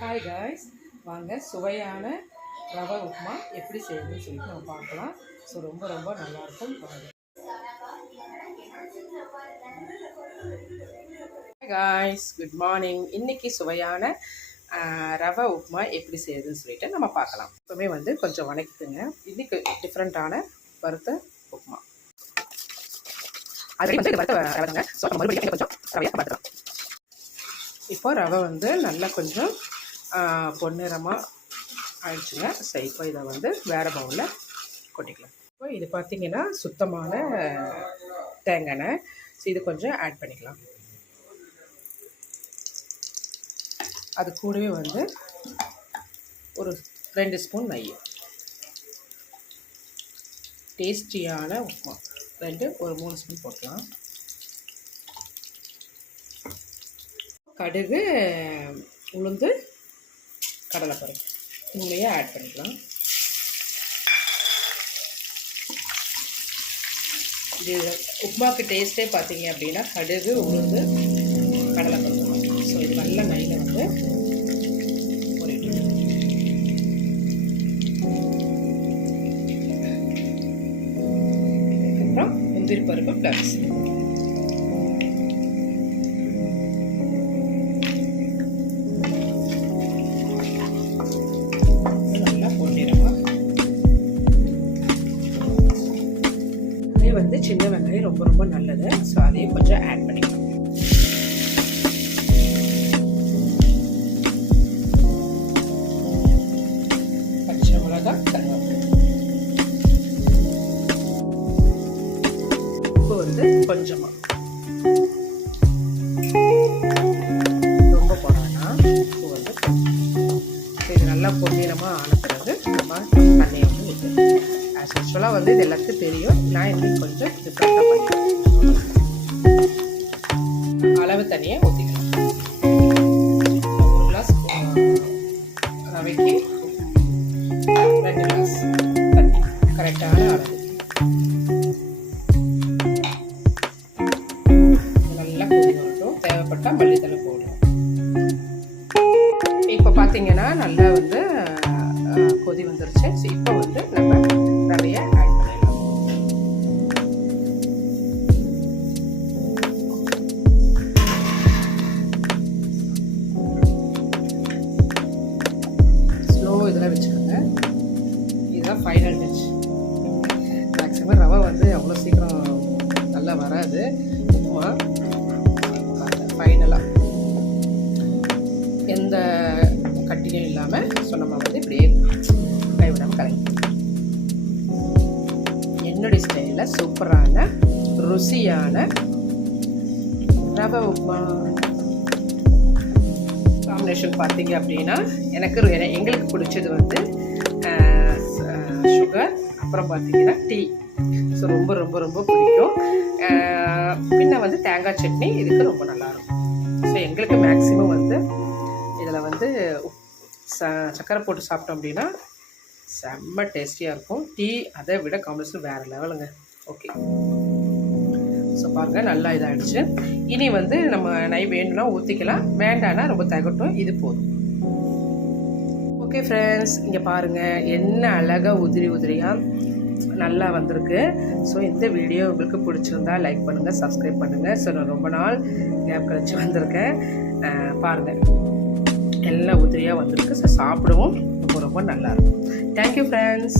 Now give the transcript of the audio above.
Hi guys, வாங்க சுவையான ரவை உப்புமா எப்படி செய்யணும்னு சொல்லிட்டு நம்ம பார்க்கலாம். ஸோ ரொம்ப ரொம்ப நல்லாயிருக்கும். Hi guys, good morning. இன்றைக்கி சுவையான ரவை உப்புமா எப்படி செய்யுதுன்னு சொல்லிட்டு நம்ம பார்க்கலாம். எப்பவுமே கொஞ்சம் வணக்கிக்குங்க. இன்றைக்கி டிஃப்ரெண்ட்டான வறுத்த உப்புமா. அது வறுத்த ரவைங்க. ஸோ நம்ம மறுபடியும் கொஞ்சம் ரவையாக பார்த்துக்கலாம். இப்போ ரவை நல்லா கொஞ்சம் பொன்னிறமாக ஆயிடுச்சுங்க. சரி, இப்போ இதை வேறு பவுலில் கொட்டிக்கலாம். இப்போ இது பார்த்திங்கன்னா சுத்தமான தேங்காய் எண்ணெய். ஸோ இது கொஞ்சம் ஆட் பண்ணிக்கலாம். அது கூடவே ஒரு 2 ஸ்பூன் நெய். டேஸ்டியான உப்புமா ஒரு 3 ஸ்பூன் போட்டலாம். கடுகு, உளுந்து, கடலைப்பருப்பு இங்கேயே ஆட் பண்ணிக்கலாம். இது உப்புமாவுக்கு டேஸ்ட்டே பார்த்தீங்க அப்படின்னா கடுகு, உளுந்து, கடலைப்பருப்பு. ஸோ இது நல்ல நெய்யில் பொரிட்டு அப்புறம் முந்திரி பருப்பு ப்ளஸ் சின்ன வெங்காயம் ரொம்ப ரொம்ப நல்லது. ஸோ அதையும் கொஞ்சம் ஆட் பண்ணிக்கலாம். பச்சை மிளகாய், கருவேப்பிலை. உப்பு கொஞ்சமா, ரொம்ப போடானா. உப்பு இது நல்லா பொன்னிறமாக ஆன பிறகு நம்ம தண்ணியை ஊற்றணும். ஆக்சுவலாக இது எல்லாத்துக்கும் தெரியும். நான் இன்னும் கொஞ்சம் டிஃப்ரெண்ட்டாக பண்ணிடுவேன். அளவு தண்ணியை ஊற்றிக்கலாம். 1 கிளாஸ் ரவைக்கு 2 கிளாஸ் தண்ணி, கரெக்டான அளவு. நல்லா கொதி வரட்டும். தேவைப்பட்டால் மல்லித்தலை போடணும். இப்போ பார்த்தீங்கன்னா நல்லா கொதி வந்துருச்சு. ஸோ இப்போ நம்ம ரவையை ஆட் பண்ணிடலாம். ஸ்லோ இதில் வச்சுக்கோங்க. இதுதான் ஃபைனல் டச். மேக்ஸிமம் ரவை அவ்வளோ சீக்கிரம் நல்லா வராது உப்புமா. ஃபைனலாக எந்த கட்டியும் இல்லாமல் நம்ம இப்படியே கைவிடாமல் கலக்கி என்னுடைய ஸ்டைலில் சூப்பரான ருசியான ரவை உப்புமா. காம்பினேஷன் பார்த்தீங்க அப்படின்னா எங்களுக்கு பிடிச்சது சுகர், அப்புறம் பார்த்தீங்கன்னா டீ. ஸோ ரொம்ப ரொம்ப ரொம்ப பிடிக்கும். பின்ன தேங்காய் சட்னி இதுக்கு ரொம்ப நல்லாயிருக்கும். ஸோ எங்களுக்கு மேக்ஸிமம் இதில் சர்க்கரை போட்டு சாப்பிட்டோம் அப்படின்னா செம்ம டேஸ்டியாக இருக்கும். டீ அதை விட காம்பினேஷன் வேறு லெவலுங்க. ஓகே, ஸோ பாருங்கள் நல்லா இதாகிடுச்சு. இனி நம்ம நெய் வேணும்னா ஊற்றிக்கலாம், வேண்டான்னா ரொம்ப தகட்டும். இது போதும். ஓகே ஃப்ரெண்ட்ஸ், இங்கே பாருங்கள் என்ன அழகாக உதிரியாக நல்லா வந்திருக்கு. ஸோ இந்த வீடியோ உங்களுக்கு பிடிச்சிருந்தா லைக் பண்ணுங்கள், சப்ஸ்கிரைப் பண்ணுங்கள். ஸோ நான் ரொம்ப நாள் கேப் கழிச்சு வந்திருக்கேன். பாருங்கள் எல்லாம் உதிரியாக வந்திருக்கு. ஸோ சாப்பிடவும் ரொம்ப ரொம்ப நல்லாயிருக்கும். Thank you friends.